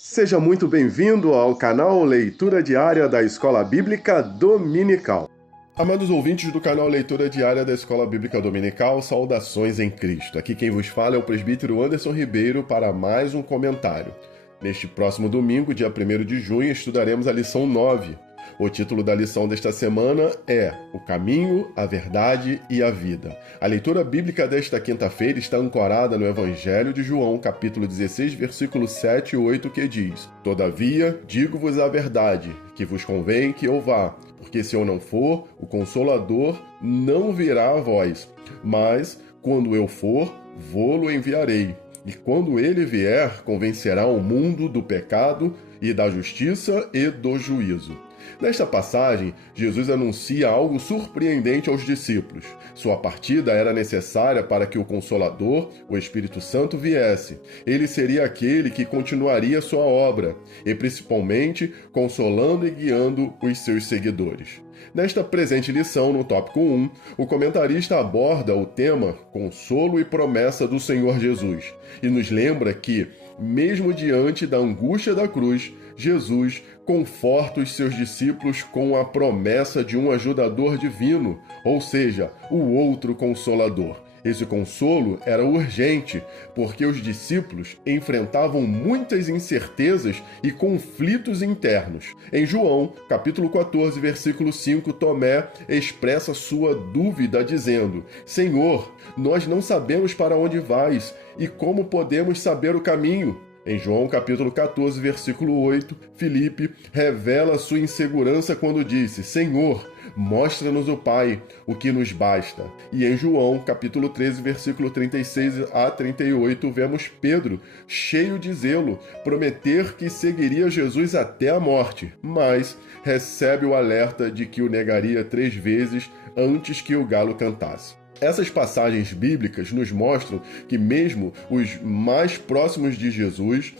Seja muito bem-vindo ao canal Leitura Diária da Escola Bíblica Dominical. Amados ouvintes do canal Leitura Diária da Escola Bíblica Dominical, saudações em Cristo. Aqui quem vos fala é o presbítero Anderson Ribeiro para mais um comentário. Neste próximo domingo, dia 1º de junho, estudaremos a lição 9. O título da lição desta semana é O Caminho, a Verdade e a Vida. A leitura bíblica desta quinta-feira está ancorada no Evangelho de João, capítulo 16, versículos 7 e 8, que diz: Todavia, digo-vos a verdade, que vos convém que eu vá, porque se eu não for, o Consolador não virá a vós. Mas, quando eu for, vô-lo enviarei. E quando ele vier, convencerá o mundo do pecado e da justiça e do juízo. Nesta passagem, Jesus anuncia algo surpreendente aos discípulos. Sua partida era necessária para que o Consolador, o Espírito Santo, viesse. Ele seria aquele que continuaria sua obra, e principalmente consolando e guiando os seus seguidores. Nesta presente lição, no tópico 1, o comentarista aborda o tema consolo e promessa do Senhor Jesus e nos lembra que, mesmo diante da angústia da cruz, Jesus conforta os seus discípulos com a promessa de um ajudador divino, ou seja, o outro Consolador. Esse consolo era urgente, porque os discípulos enfrentavam muitas incertezas e conflitos internos. Em João, capítulo 14, versículo 5, Tomé expressa sua dúvida dizendo: Senhor, nós não sabemos para onde vais e como podemos saber o caminho. Em João capítulo 14, versículo 8, Filipe revela sua insegurança quando disse: Senhor, mostra-nos o Pai, o que nos basta. E em João capítulo 13, versículo 36 a 38, vemos Pedro, cheio de zelo, prometer que seguiria Jesus até a morte, mas recebe o alerta de que o negaria 3 vezes antes que o galo cantasse. Essas passagens bíblicas nos mostram que mesmo os mais próximos de Jesus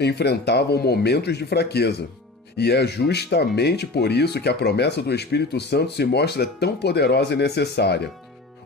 enfrentavam momentos de fraqueza. E é justamente por isso que a promessa do Espírito Santo se mostra tão poderosa e necessária.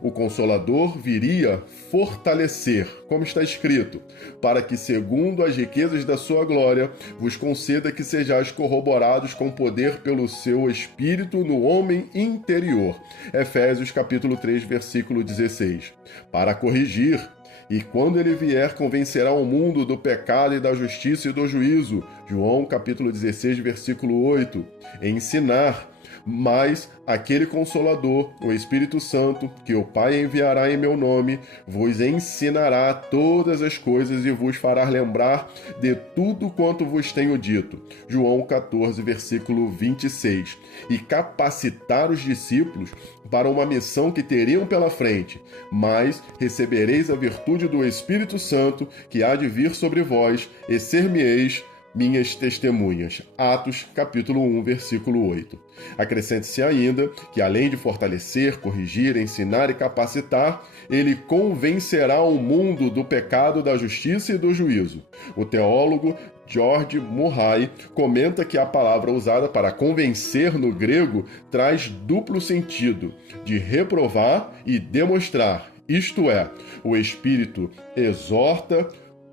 O Consolador viria fortalecer, como está escrito, para que, segundo as riquezas da sua glória, vos conceda que sejais corroborados com poder pelo seu Espírito no homem interior. Efésios capítulo 3, versículo 16. Para corrigir, e quando ele vier, convencerá o mundo do pecado e da justiça e do juízo. João capítulo 16, versículo 8. Ensinar, mas aquele Consolador, o Espírito Santo, que o Pai enviará em meu nome, vos ensinará todas as coisas e vos fará lembrar de tudo quanto vos tenho dito. João 14, versículo 26. E capacitar os discípulos para uma missão que teriam pela frente. Mas recebereis a virtude do Espírito Santo, que há de vir sobre vós, e ser-me-eis minhas testemunhas. Atos, capítulo 1, versículo 8. Acrescente-se ainda que, além de fortalecer, corrigir, ensinar e capacitar, ele convencerá o mundo do pecado, da justiça e do juízo. O teólogo George Murray comenta que a palavra usada para convencer no grego traz duplo sentido, de reprovar e demonstrar, isto é, o Espírito exorta,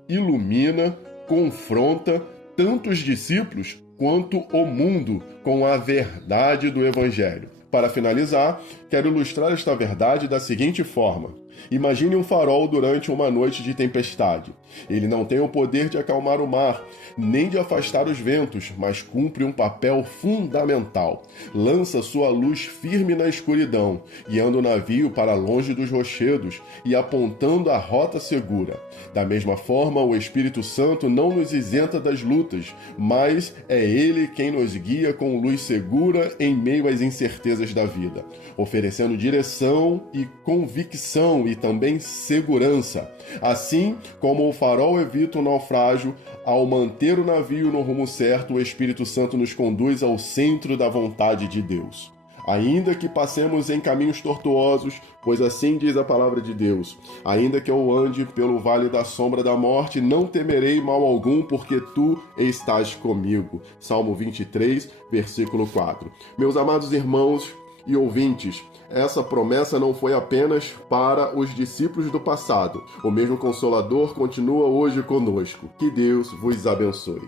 ilumina, confronta tanto os discípulos quanto o mundo com a verdade do Evangelho. Para finalizar, quero ilustrar esta verdade da seguinte forma. Imagine um farol durante uma noite de tempestade. Ele não tem o poder de acalmar o mar, nem de afastar os ventos, mas cumpre um papel fundamental. Lança sua luz firme na escuridão, guiando o navio para longe dos rochedos e apontando a rota segura. Da mesma forma, o Espírito Santo não nos isenta das lutas, mas é ele quem nos guia com luz segura em meio às incertezas da vida, oferecendo direção e convicção e também segurança. Assim como o farol evita o naufrágio, ao manter o navio no rumo certo, o Espírito Santo nos conduz ao centro da vontade de Deus. Ainda que passemos em caminhos tortuosos, pois assim diz a palavra de Deus, ainda que eu ande pelo vale da sombra da morte, não temerei mal algum, porque tu estás comigo. Salmo 23, versículo 4. Meus amados irmãos e ouvintes, essa promessa não foi apenas para os discípulos do passado. O mesmo Consolador continua hoje conosco. Que Deus vos abençoe.